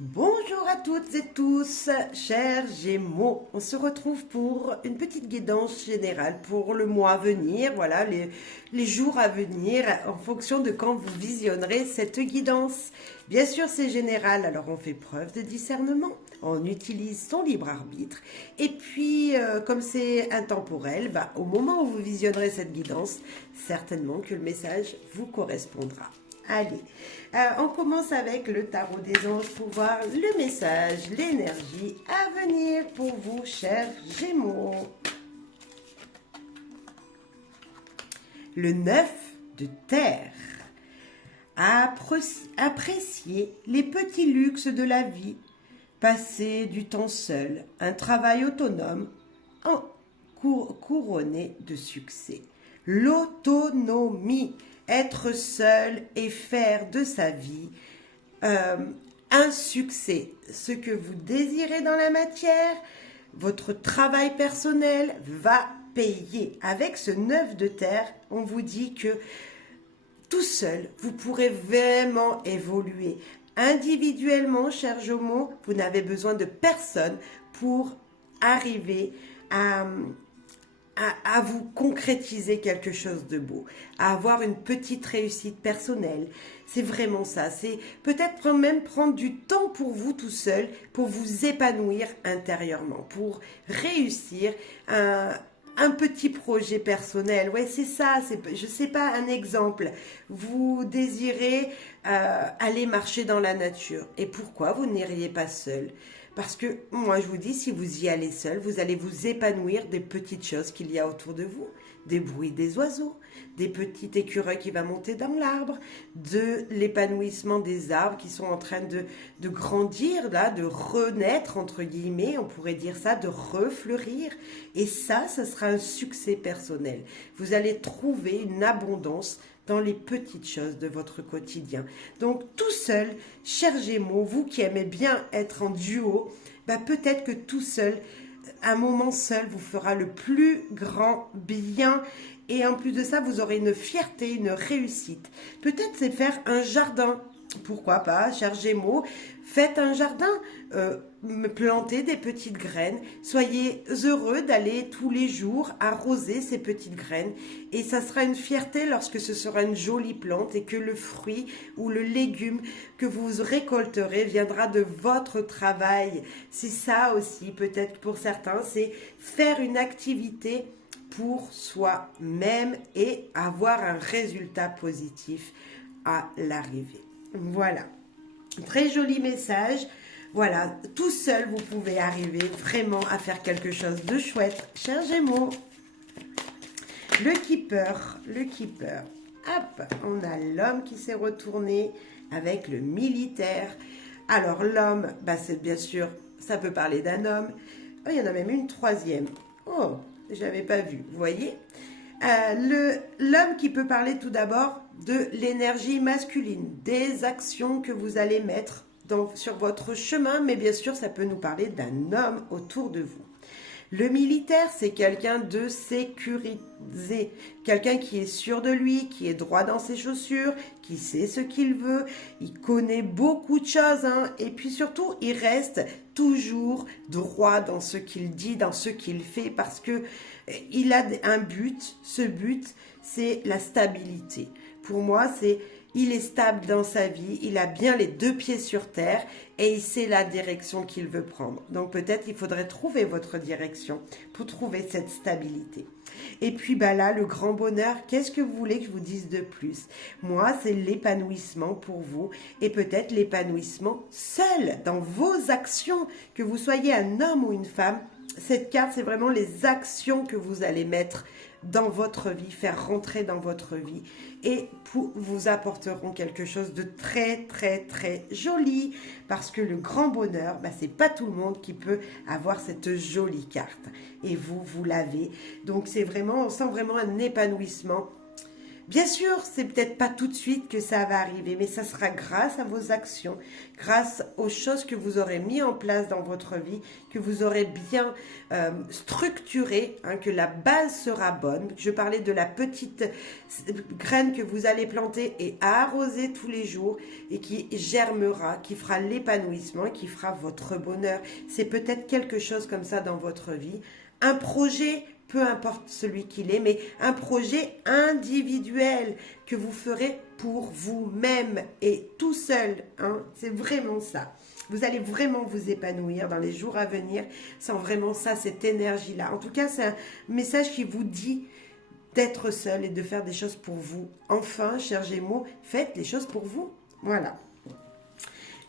Bonjour à toutes et tous, chers Gémeaux. On se retrouve pour une petite guidance générale pour le mois à venir, voilà, les jours à venir, en fonction de quand vous visionnerez cette guidance. Bien sûr, c'est général, alors on fait preuve de discernement, on utilise son libre arbitre, et puis, comme c'est intemporel, au moment où vous visionnerez cette guidance, certainement que le message vous correspondra. Allez, on commence avec le tarot des anges pour voir le message, l'énergie à venir pour vous, chers Gémeaux. Le 9 de terre. Apprécier les petits luxes de la vie, passer du temps seul, un travail autonome, couronné de succès. L'autonomie, être seul et faire de sa vie un succès. Ce que vous désirez dans la matière, votre travail personnel va payer. Avec ce 9 de terre, on vous dit que tout seul, vous pourrez vraiment évoluer. Individuellement, cher Gémeaux, vous n'avez besoin de personne pour arriver à vous concrétiser quelque chose de beau, à avoir une petite réussite personnelle. C'est vraiment ça. C'est peut-être même prendre du temps pour vous tout seul, pour vous épanouir intérieurement, pour réussir un petit projet personnel. Ouais, c'est ça. Je sais pas, un exemple. Vous désirez aller marcher dans la nature. Et pourquoi vous n'iriez pas seul? Parce que moi, je vous dis, si vous y allez seul, vous allez vous épanouir des petites choses qu'il y a autour de vous, des bruits des oiseaux, des petits écureuils qui vont monter dans l'arbre, de l'épanouissement des arbres qui sont en train de grandir, là, de renaître, entre guillemets, on pourrait dire ça, de refleurir. Et ça sera un succès personnel. Vous allez trouver une abondance dans les petites choses de votre quotidien. Donc tout seul, cher Gémeaux, vous qui aimez bien être en duo, peut-être que tout seul, un moment seul vous fera le plus grand bien. Et en plus de ça, vous aurez une fierté, une réussite. Peut-être c'est faire un jardin. Pourquoi pas, cher Gémeaux, faites un jardin, plantez des petites graines, soyez heureux d'aller tous les jours arroser ces petites graines et ça sera une fierté lorsque ce sera une jolie plante et que le fruit ou le légume que vous récolterez viendra de votre travail. C'est ça aussi, peut-être pour certains, c'est faire une activité pour soi-même et avoir un résultat positif à l'arrivée. Voilà, très joli message. Voilà, tout seul, vous pouvez arriver vraiment à faire quelque chose de chouette. Cher Gémeaux, le keeper. Hop, on a l'homme qui s'est retourné avec le militaire. Alors l'homme, c'est bien sûr, ça peut parler d'un homme. Oh, il y en a même une troisième. Oh, j'avais pas vu, vous voyez. L'homme qui peut parler tout d'abord de l'énergie masculine, des actions que vous allez mettre sur votre chemin, mais bien sûr, ça peut nous parler d'un homme autour de vous. Le militaire, c'est quelqu'un de sécurisé, quelqu'un qui est sûr de lui, qui est droit dans ses chaussures, qui sait ce qu'il veut, il connaît beaucoup de choses, et puis surtout, il reste toujours droit dans ce qu'il dit, dans ce qu'il fait, parce que il a un but, ce but, c'est la stabilité. Pour moi, il est stable dans sa vie, il a bien les deux pieds sur terre et il sait la direction qu'il veut prendre. Donc peut-être il faudrait trouver votre direction pour trouver cette stabilité. Et puis là, le grand bonheur, qu'est-ce que vous voulez que je vous dise de plus? Moi, c'est l'épanouissement pour vous et peut-être l'épanouissement seul dans vos actions, que vous soyez un homme ou une femme. Cette carte, c'est vraiment les actions que vous allez mettre dans votre vie, faire rentrer dans votre vie et vous apporteront quelque chose de très très très joli parce que le grand bonheur, c'est pas tout le monde qui peut avoir cette jolie carte et vous l'avez. Donc c'est vraiment, on sent vraiment un épanouissement Bien sûr, c'est peut-être pas tout de suite que ça va arriver, mais ça sera grâce à vos actions, grâce aux choses que vous aurez mis en place dans votre vie, que vous aurez bien structuré, hein, que la base sera bonne. Je parlais de la petite graine que vous allez planter et arroser tous les jours et qui germera, qui fera l'épanouissement, qui fera votre bonheur. C'est peut-être quelque chose comme ça dans votre vie. Un projet, peu importe celui qu'il est, mais un projet individuel que vous ferez pour vous-même et tout seul. Hein, c'est vraiment ça. Vous allez vraiment vous épanouir dans les jours à venir sans vraiment ça, cette énergie-là. En tout cas, c'est un message qui vous dit d'être seul et de faire des choses pour vous. Enfin, chers Gémeaux, faites les choses pour vous. Voilà.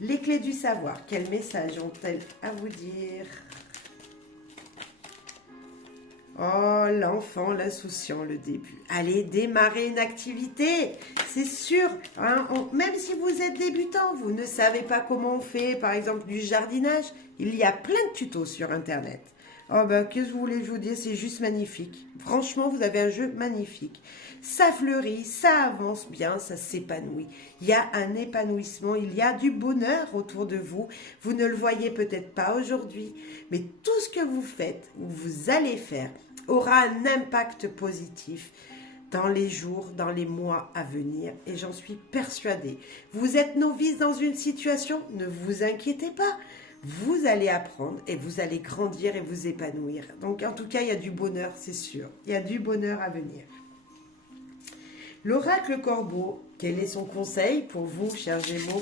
Les clés du savoir, quel message ont-elles à vous dire ? Oh, l'enfant, l'insouciant, le début. Allez démarrer une activité, c'est sûr. Hein, même si vous êtes débutant, vous ne savez pas comment on fait, par exemple, du jardinage. Il y a plein de tutos sur Internet. Oh ben, qu'est-ce que vous voulez que je vous dise? C'est juste magnifique. Franchement, vous avez un jeu magnifique. Ça fleurit, ça avance bien, ça s'épanouit. Il y a un épanouissement, il y a du bonheur autour de vous. Vous ne le voyez peut-être pas aujourd'hui, mais tout ce que vous faites ou vous allez faire aura un impact positif dans les jours, dans les mois à venir. Et j'en suis persuadée. Vous êtes novice dans une situation, ne vous inquiétez pas. Vous allez apprendre et vous allez grandir et vous épanouir. Donc en tout cas, il y a du bonheur, c'est sûr. Il y a du bonheur à venir. L'oracle Corbeau, quel est son conseil pour vous, chers Gémeaux?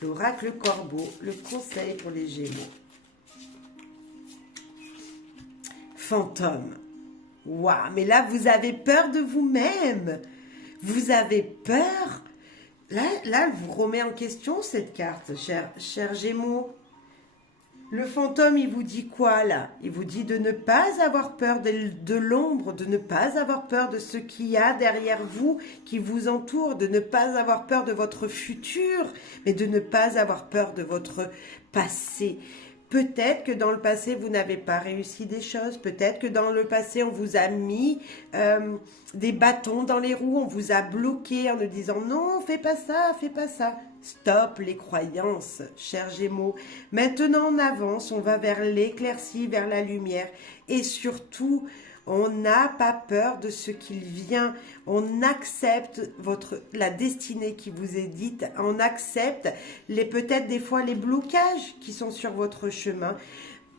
L'oracle Corbeau, le conseil pour les Gémeaux. Fantôme. Waouh, mais là, vous avez peur de vous-même. Vous avez peur. Là, elle vous remet en question cette carte, chers Gémeaux. Le fantôme, il vous dit quoi là? Il vous dit de ne pas avoir peur de l'ombre, de ne pas avoir peur de ce qu'il y a derrière vous, qui vous entoure, de ne pas avoir peur de votre futur, mais de ne pas avoir peur de votre passé. Peut-être que dans le passé, vous n'avez pas réussi des choses. Peut-être que dans le passé, on vous a mis des bâtons dans les roues, on vous a bloqué en nous disant non, fais pas ça, fais pas ça. Stop les croyances, chers Gémeaux. Maintenant, on avance, on va vers l'éclaircie, vers la lumière. Et surtout, on n'a pas peur de ce qu'il vient. On accepte la destinée qui vous est dite. On accepte peut-être des fois les blocages qui sont sur votre chemin.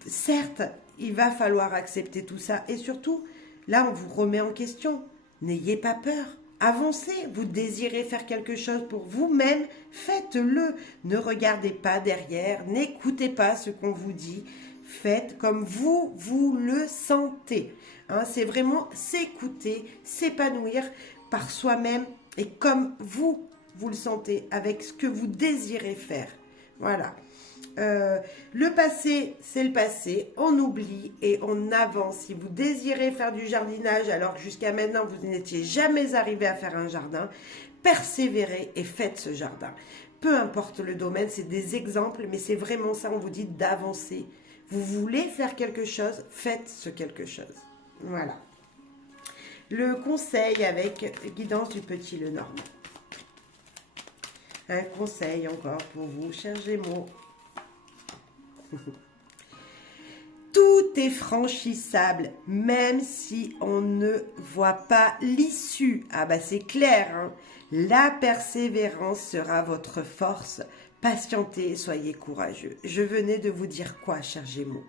Certes, il va falloir accepter tout ça. Et surtout, là, on vous remet en question. N'ayez pas peur. Avancez, vous désirez faire quelque chose pour vous-même, faites-le. Ne regardez pas derrière, n'écoutez pas ce qu'on vous dit. Faites comme vous le sentez. Hein, c'est vraiment s'écouter, s'épanouir par soi-même et comme vous le sentez, avec ce que vous désirez faire. Voilà. Le passé, c'est le passé, on oublie et on avance. Si vous désirez faire du jardinage alors que jusqu'à maintenant vous n'étiez jamais arrivé à faire un jardin, persévérez et faites ce jardin. Peu importe le domaine, c'est des exemples, mais c'est vraiment ça, on vous dit d'avancer. Vous voulez faire quelque chose, faites ce quelque chose. Voilà. Le conseil avec guidance du petit Lenormand. Un conseil encore pour vous, chers Gémeaux. Tout est franchissable, même si on ne voit pas l'issue. Ah bah c'est clair, hein. La persévérance sera votre force. Patientez, soyez courageux. Je venais de vous dire quoi, chers Gémeaux?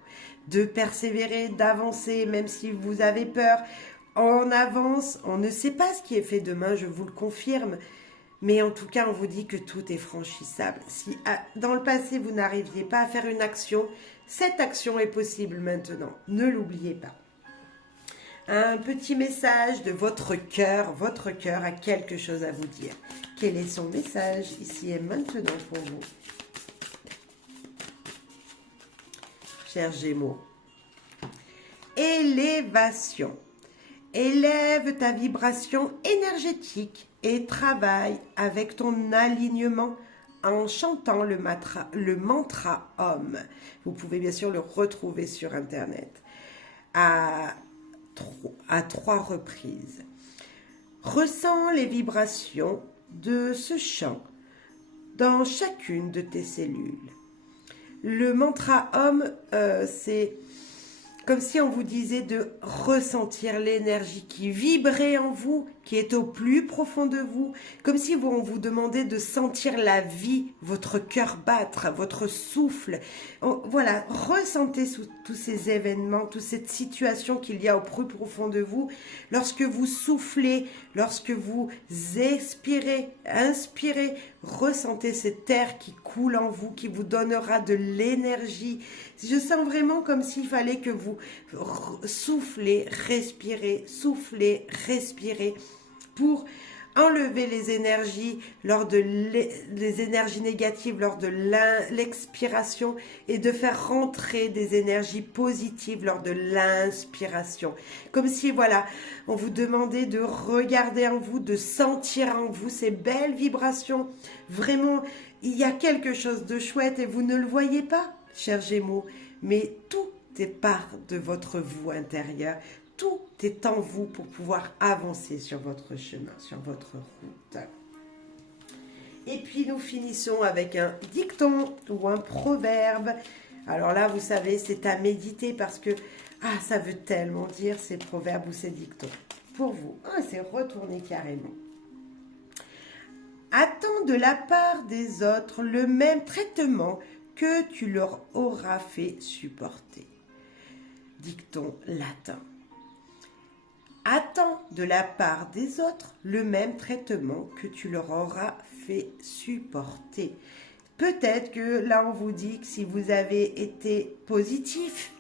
De persévérer, d'avancer, même si vous avez peur. On avance, on ne sait pas ce qui est fait demain, je vous le confirme. Mais en tout cas, on vous dit que tout est franchissable. Si dans le passé, vous n'arriviez pas à faire une action, cette action est possible maintenant. Ne l'oubliez pas. Un petit message de votre cœur a quelque chose à vous dire. Quel est son message ici et maintenant pour vous? Chers Gémeaux. Élévation. Élève ta vibration énergétique et travaille avec ton alignement en chantant le mantra Om. Vous pouvez bien sûr le retrouver sur Internet à 3 reprises. Ressens les vibrations de ce chant dans chacune de tes cellules. Le mantra Om, c'est comme si on vous disait de ressentir l'énergie qui vibrait en vous, qui est au plus profond de vous, comme si on vous demandait de sentir la vie, votre cœur battre, votre souffle. Voilà, ressentez tous ces événements, toute cette situation qu'il y a au plus profond de vous. Lorsque vous soufflez, lorsque vous expirez, inspirez, ressentez cet air qui coule en vous, qui vous donnera de l'énergie. Je sens vraiment comme s'il fallait que vous soufflez, respirez, pour enlever les énergies les énergies négatives lors de l'expiration et de faire rentrer des énergies positives lors de l'inspiration. Comme si, voilà, on vous demandait de regarder en vous, de sentir en vous ces belles vibrations. Vraiment, il y a quelque chose de chouette et vous ne le voyez pas, chers Gémeaux, mais tout est part de votre vous intérieur. Tout est en vous pour pouvoir avancer sur votre chemin, sur votre route. Et puis nous finissons avec un dicton ou un proverbe. Alors là, vous savez, c'est à méditer parce que ça veut tellement dire ces proverbes ou ces dictons. Pour vous, c'est retourné carrément. Attends de la part des autres le même traitement que tu leur auras fait supporter. Dicton latin. Attends de la part des autres le même traitement que tu leur auras fait supporter. Peut-être que là, on vous dit que si vous avez été positif,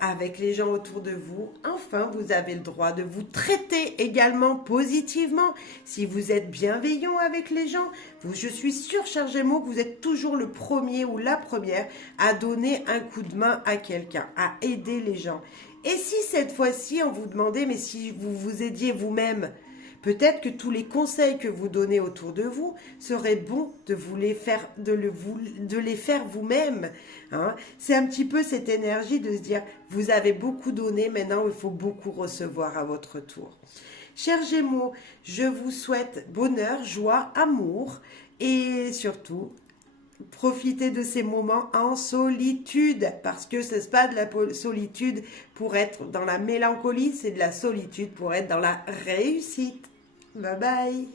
avec les gens autour de vous, enfin, vous avez le droit de vous traiter également positivement. Si vous êtes bienveillant avec les gens, je suis sûre, cher Gémeaux, que vous êtes toujours le premier ou la première à donner un coup de main à quelqu'un, à aider les gens. Et si cette fois-ci, on vous demandait, mais si vous vous aidiez vous-même, peut-être que tous les conseils que vous donnez autour de vous seraient bons de les faire vous-même. C'est un petit peu cette énergie de se dire, vous avez beaucoup donné, maintenant il faut beaucoup recevoir à votre tour. Chers Gémeaux, je vous souhaite bonheur, joie, amour et surtout, profitez de ces moments en solitude, parce que ce n'est pas de la solitude pour être dans la mélancolie, c'est de la solitude pour être dans la réussite. Bye bye.